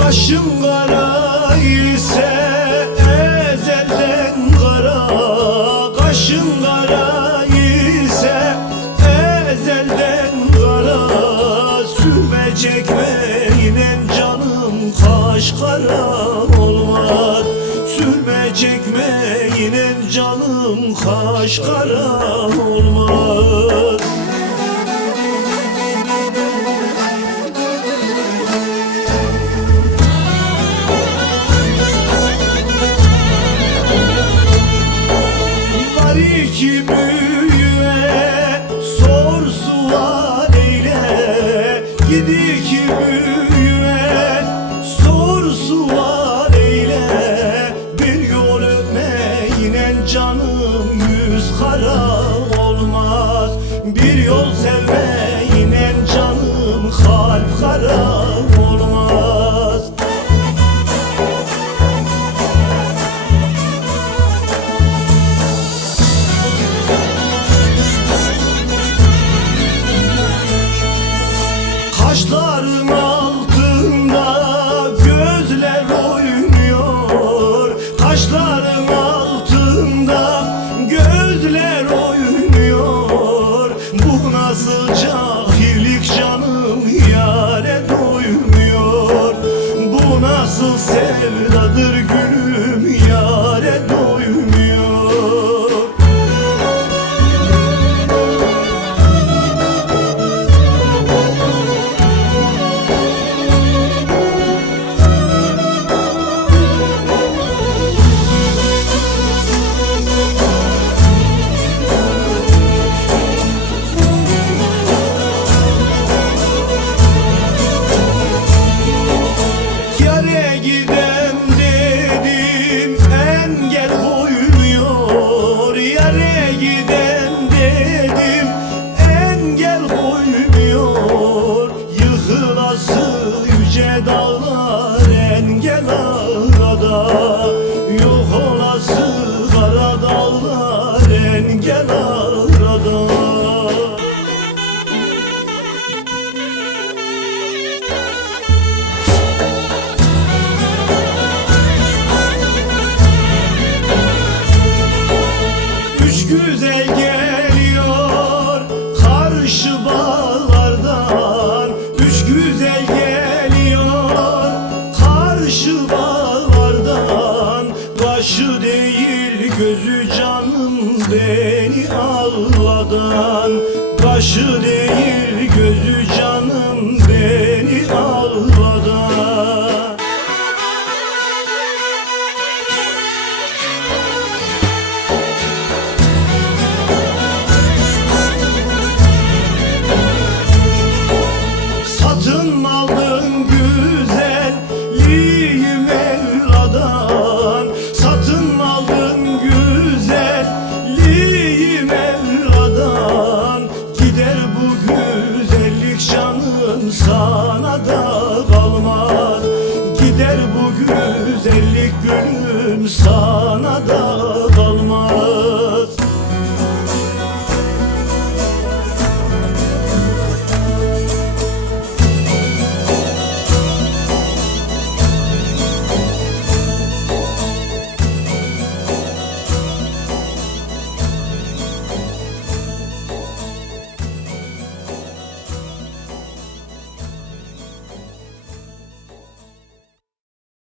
Kaşım kara ise ezelden kara, kaşım kara ise ezelden kara. Sürme çekmeyle canım kaş kara olmaz. Sürme çekmeyle canım kaş kara olmaz. İki büyüğe sor sual eyle, gidi ki büyüğe sor sual eyle. Bir yol öpmeyle canım yüz kara olmaz. Bir yol sevmeyle canım kalp kara olmaz. Kaşların altında gözler oynuyor, kaşların altında gözler oynuyor. Bu nasıl can?